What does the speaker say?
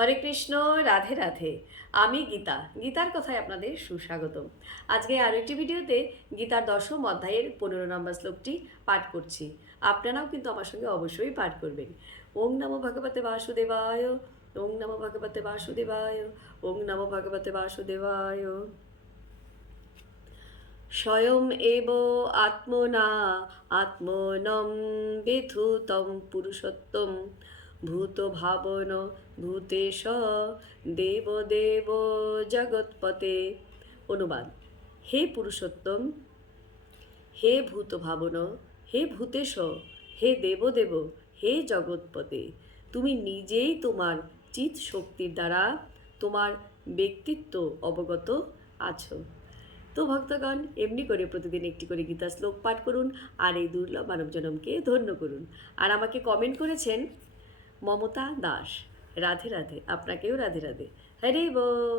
হরে কৃষ্ণ, রাধে রাধে। আমি গীতা, গীতার কথায় আপনাদের সুস্বাগতম। আজকে আরও একটি ভিডিওতে গীতার 10ম অধ্যায়ের 15 নম্বর শ্লোকটি পাঠ করছি। আপনারাও কিন্তু আমার সঙ্গে অবশ্যই পাঠ করবেন। ওং নমো ভগবতে বাসুদেবায়, ওং নমো ভগবতে বাসুদেবায়, ওং নমো ভগবতে বাসুদেবায়। স্বয়ং এব আত্মনা আত্মনম বিধুতম পুরুষোত্তম ভূত ভাবন ভূতেশ দেবদেব জগৎপতে। অনুবাদ: হে পুরুষোত্তম, হে ভূত ভাবন, হে ভূতেশ, হে দেবদেব, হে জগৎপতে, তুমি নিজেই তোমার চিৎ শক্তির দ্বারা তোমার ব্যক্তিত্ব অবগত আছো। তো ভক্তগণ, এমনি করে প্রতিদিন একটি করে গীতা শ্লোক পাঠ করুন আর এই দুর্লভ মানব জনমকে ধন্য করুন। আর আমাকে কমেন্ট করেছেন মমতা দাস। রাধে রাধে, আপনাকেও রাধে রাধে। হরে বল।